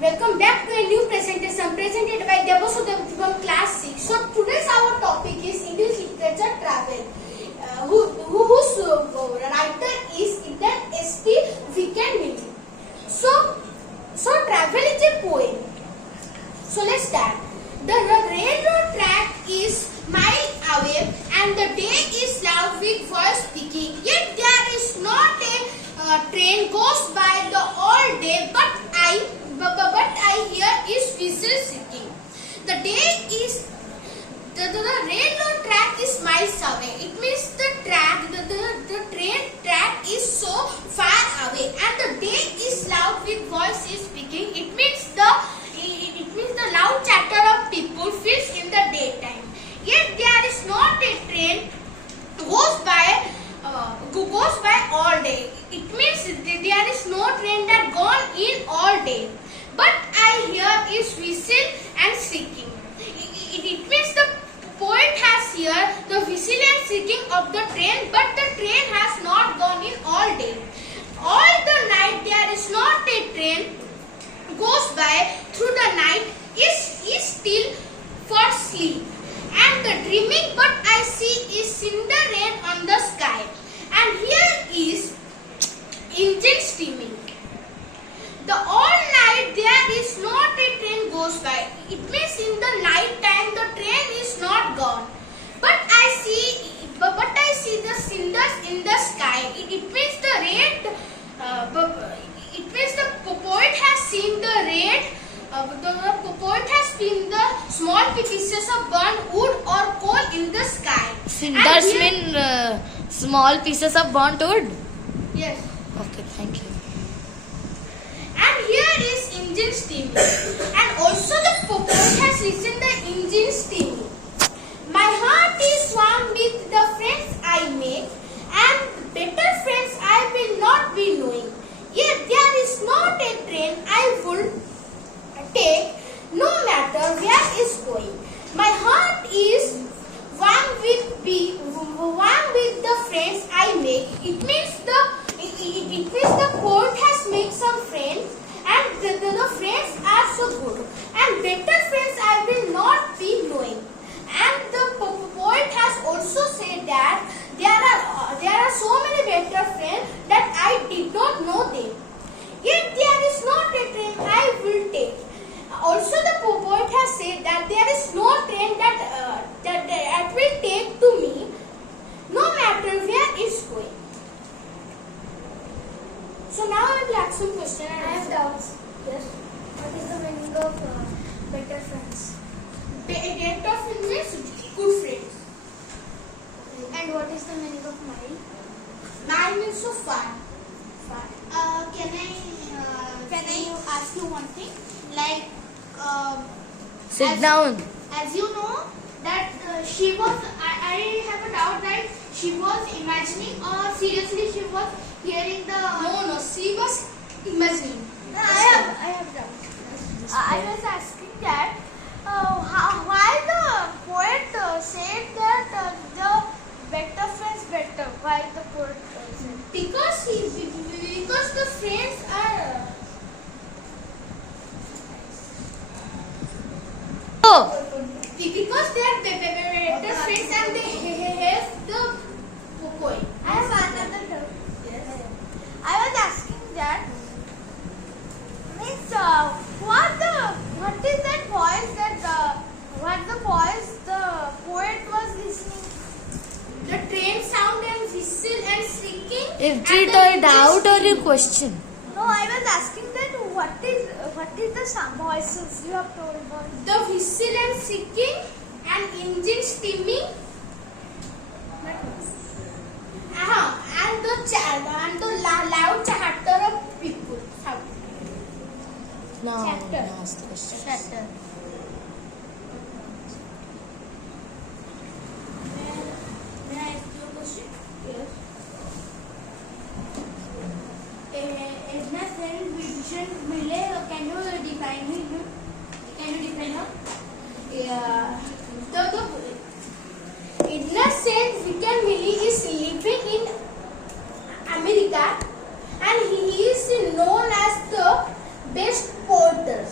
welcome back to a new presentation presented by Devasudha from class 6. So today's our topic is English literature travel. Whose writer is Indian S.P. Weekend Millie. So travel is a poem. So let's start. The railroad track is mile away and the day is loud with voice speaking. Yet there is not a train goes by the all day, but I hear is whistle sitting. The day is the railroad track is miles away. It means the train track is so far away, and the day is loud with voices speaking. It means the loud chatter of people fills in the daytime. Yet there is not a train goes by all day. It means there is no train that gone in all day. But I hear is whistle and shrieking. It means the poet has here the whistle and shrieking of the train, but the train has not gone in all day. All the night there is not a train goes by through the night is still for sleep. And the dreaming but I see is cinder rain on the sky. And here is engine steaming. The all night there is not a train goes by. It means in the night time the train is not gone. But I see the cinders in the sky. It means the red. It means the poet has seen the red. The poet has seen the small pieces of burnt wood or coal in the sky. Cinders mean small pieces of burnt wood? Yes. Okay, thank you. And here is engine steaming. And also the poet has written the engine steaming. My heart is warm with the friends I make, and better friends I will not be knowing. Yet there is not a train I would take, no matter where is going. My heart is warm with the friends I make. It means the poet has made some friends, and the friends are so good. And better friends I will not be knowing. And the poet has also said that there are so many better friends that I did not know them. Yet there is not a train I will take. Also the poet has said that there is no train that will take to me, no matter where it's going. So now I will ask some questions. I have doubts. Yes. What is the meaning of better friends? Better friends means good friends. And what is the meaning of mile? Mile means so far. Can I ask you one thing? Like, Sit down. as you know that she was, I have a doubt that she was imagining or seriously she was hearing the. No, she was imagining. I have doubt. I was asking that why the poet said that the better friends better. Why the poet said? Because the friends are. Oh, Because they are better friends and they have the poem. I have another doubt. Yes. I was asking that means what is that voice that the poet was listening? The train sound and whistle and shrieking. is and it the a engine doubt or a steaming. question? No, I was asking that what is the some voices you have told about? The whistle and shrieking and engine steaming. And the loud chatter of people. No, Chapter. ask the question. Chatter. May I ask you a question? Yes. Is my friend Vision Mille? Can you define him? Can you define her? Yeah. The innocent Weekend Millie is living in America, and he is known as the best porter.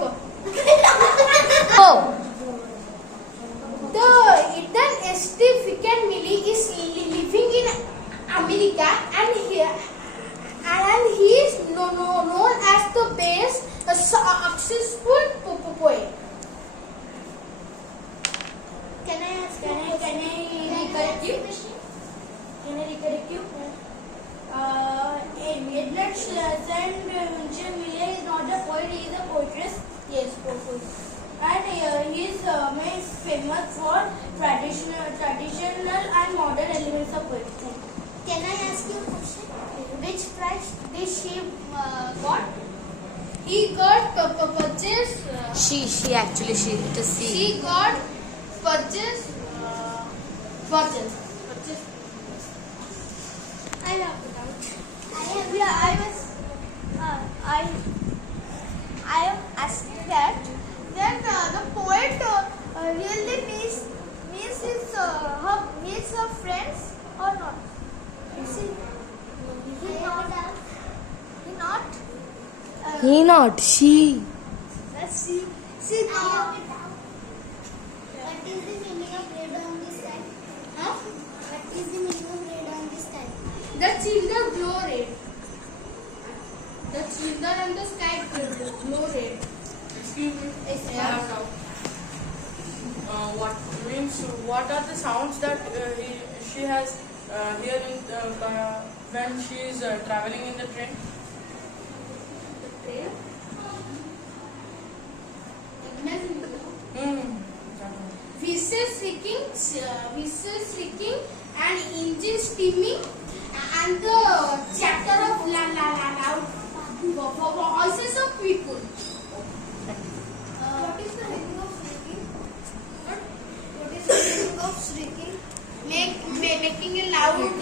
go. Oh. The Eden Stephen Millie is living in America and he is known as the best successful poet. Can I recorrect you? Can I recorrect you? Edmund Sandwich is not a poet, he is a poetess. Yes, poet. And he is made famous for traditional and modern elements of poetry. Can I ask you a question? Which prize did she got? He got purchased. She actually, it is she. She got purchased. I have a doubt. I am asking that the poet really means her friends or not? Is he not? He not? He not, she. Let's see. I have a doubt. What is the meaning of red on this side? Huh? What is the meaning of red on this side? The children glow red. The children and the sky glow red. Excuse me. Yes, I have sir. doubt. What are the sounds that she has here when she is traveling in the train? Whistle shrieking, and engine steaming, and the chatter of loud voices of people. What is the meaning of shrieking? What is the meaning of shrieking? Making a loud,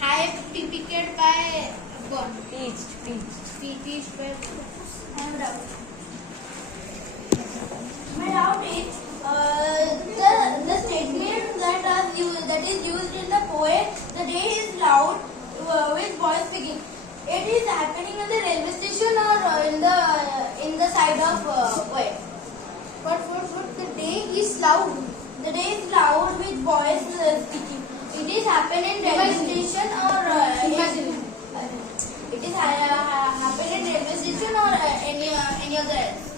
high picket by gun. Teach by. I have a doubt. My doubt is the statement that is used in the poem. The day is loud with voice speaking. It is happening in the railway station or in the side of poem. What? The day is loud. The day is loud with voice speaking. It is happening in railway Imagine. station or Imagine. it is happening in railway station or any other else.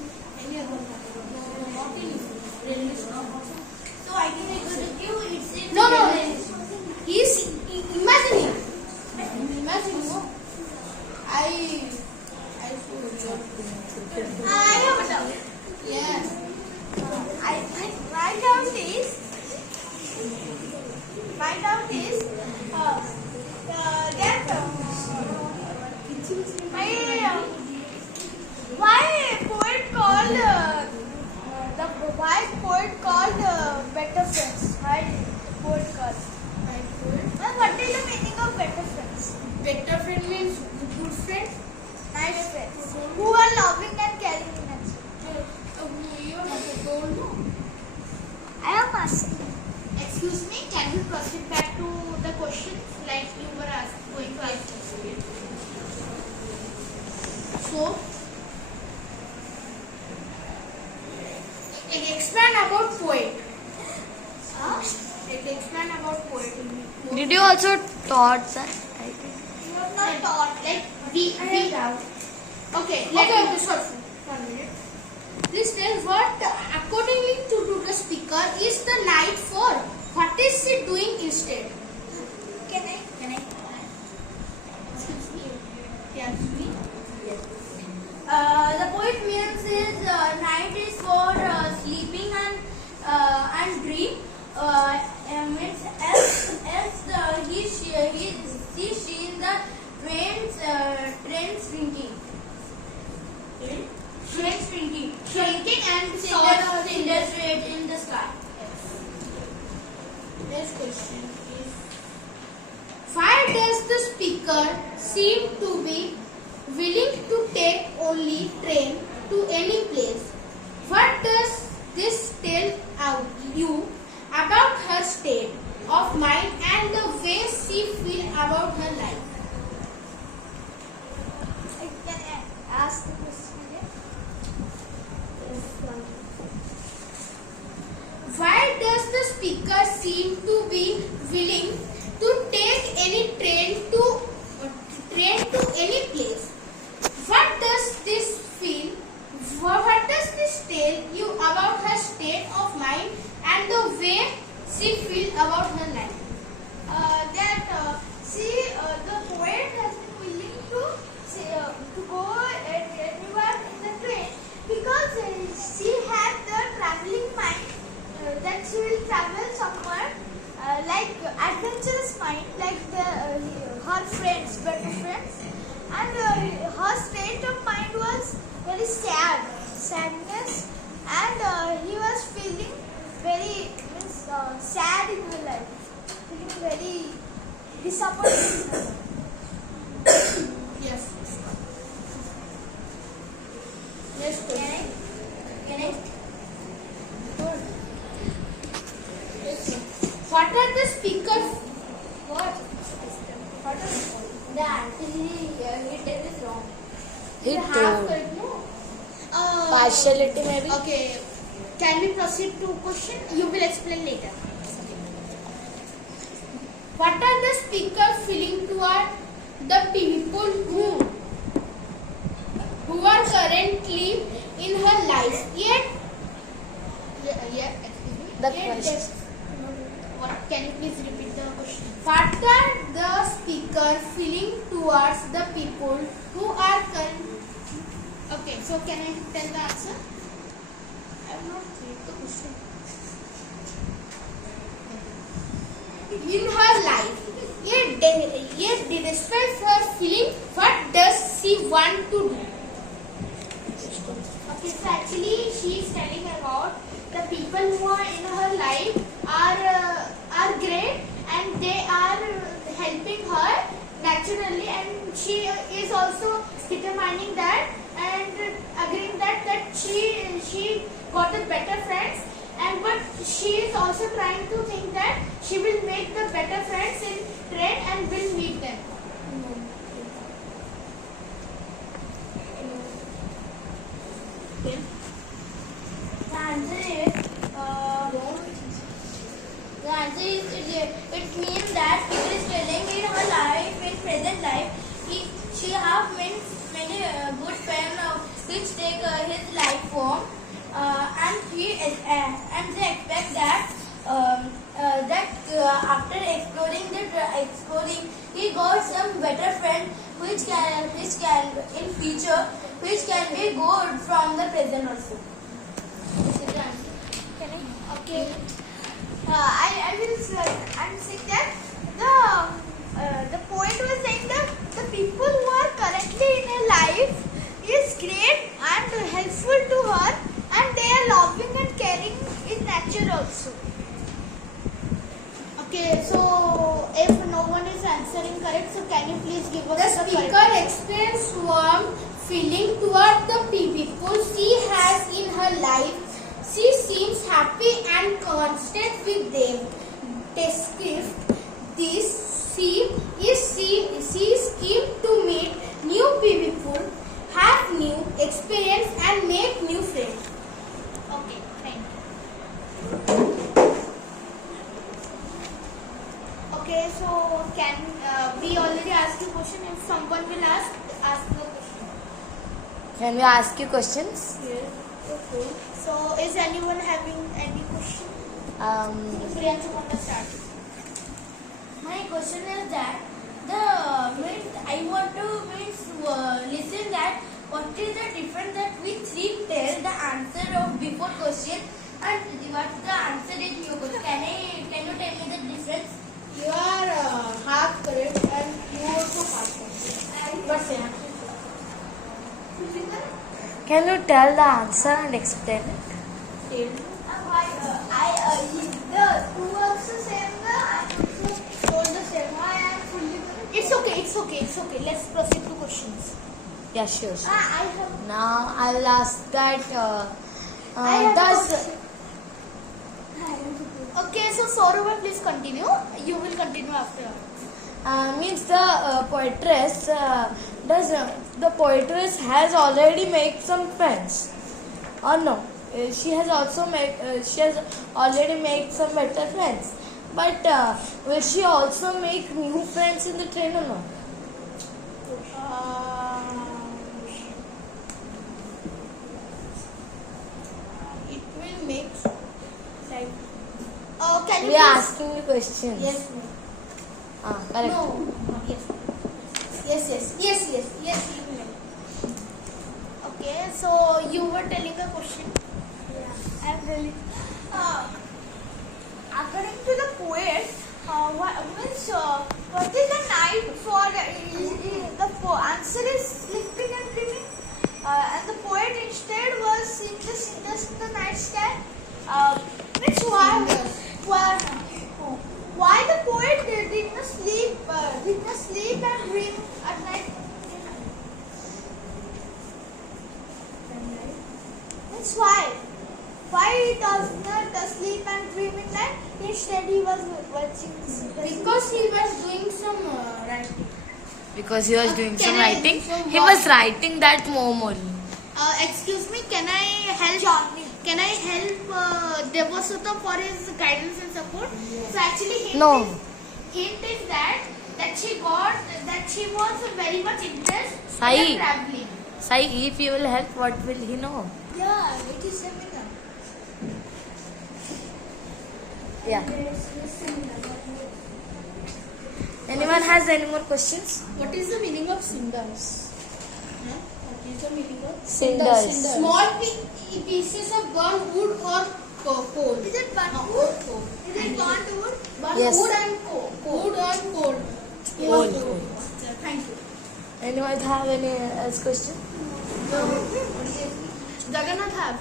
Not in railway station. So I can agree with you. It's in No. railway. He's imagining. Imagine, no? I I have a doubt. yeah. My doubt is why poet called better friends? Why poet called? Well, what is the meaning of better friends? Better friend means good friend. Nice friends who are loving and caring in nature. You don't know. I am asking. Excuse me, can you proceed back to the questions like you were going to ask? So, expand about poet. Expand about poet. Did you also taught that? You have not taught. Like we okay, let me short 1 minute. Please tell what accordingly to the speaker is the night for. What is she doing instead? Can I? Excuse me. Yes, me. The poet means is night is for sleeping and dream. Means she in the train shrinking and cinders red in the sky. Next question is, why does the speaker seem to be willing to take only train to any place? What does this tell you about her state of mind and the way she feels about her life? Can I ask the question again? willing to take any train to any place. What does this feel? What does this tell you about her state of mind and the way she feels about her life? The poet has been willing to go anywhere in the train because she had the traveling mind that she will travel somewhere like adventurous mind like her friends, better friends, and her state of mind was very sadness, and he was feeling very sad in her life, feeling very disappointed in her life. Yes. Can I? What are the speakers? What? The answer he did is wrong. He Half told. correct, no? Partiality maybe. Okay. Can we proceed to question? You will explain later. What are the speakers feeling toward the people who are currently in her life? Yet, excuse me. The Yet question. What? Can you please repeat the question? What are the speakers feeling towards the people who are currently? Okay. So can I tell the answer? I have not read the question. In her life, yet despite her feeling, what does she want to do? Okay, so actually she is telling about the people who are in her life are great and they are helping her naturally, and she is also determining that and agreeing that she got a better friends, and but she is also trying to think that she will make the better friends in train and will meet them. The answer is it means that it is telling in her life, in present life, she have many good friends which take his life form, and they expect that after exploring, he got some better friend which can in future which can be good from the present also. This is the answer. Can I? Okay. I'm saying that the point was saying that the people who are currently in her life is great and helpful to her, and they are loving and caring in nature also. Okay, so if no one is answering correct, so can you please give us The the speaker correct? Experience warm feeling toward the people she has in her life. She seems happy and constant with them. Describe this. She is keen to meet new people, have new experience, and make new friends. Okay, thank you. Okay, so can we already asked you question? If someone will ask the question. Can we ask you questions? Yes. Okay. So is anyone having any question? Priyanka, want to start? My question is that I want to listen that what is the difference that we three tell the answer of before question and what's the answer in your question. Can you tell me the difference? You are half correct and you also half correct. But yeah. Can you tell the answer and explain it? The two also same. I also told the same. I am fully correct. It's okay. Let's proceed to questions. Yeah, sure. I have. Now I'll ask that. I have a Does question. Okay, so Saurabh, please continue. You will continue after. means the poetress does the poetress has already made some friends or no? She has already made some better friends. But will she also make new friends in the train or not? It will make like. Can you We are please? asking you questions. Yes. Correct. No. Yes. Yes. You will. Okay, so you were telling a question. I am telling. According to the poet, what is the night for? The answer is sleeping and dreaming, and the poet instead was seeing the singers in the night sky. Means why the poet did not sleep and dream at night? Means why he does not sleep and dream in night? Instead, he was watching. Because he was doing some writing. Because he was doing Can some I- writing. so He what- was writing that more. Excuse me, can I help? Johnny. Can I help Devasutta for his guidance and support? So actually, No. hint is that she was very much interested Sai. in traveling. Sai, if you will help, what will he know? Yeah, it is similar. Yeah. Anyone has any more questions? What is the meaning of cinders? What is the meaning of Cinders. Small pieces of burnt wood or coal. Is it burnt No, wood? coal. Is it burnt wood? Burnt Yes. wood and coal. Wood and coal. Coal. Thank you. Anyone have any else question? Jagannath have.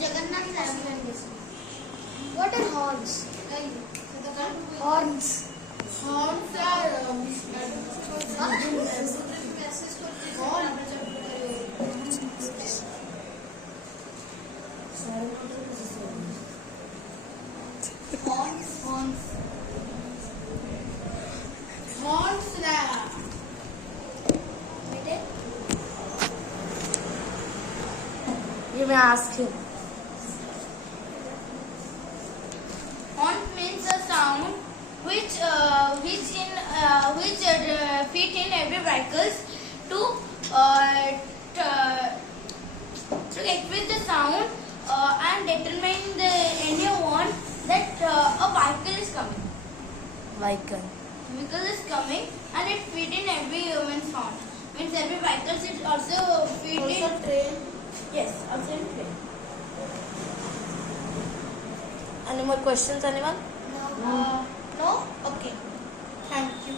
Jagannath have. What are horns? Horns. Horns are horns. You may ask him. Horn means a sound which fit in every vehicles to get with the sound and determine anyone that a vehicle is coming. Vehicle. Vehicle is coming and it fit in every human sound. Means every vehicle is also fit in. Train. Yes, also in train. Any more questions, anyone? No. Okay. Thank you.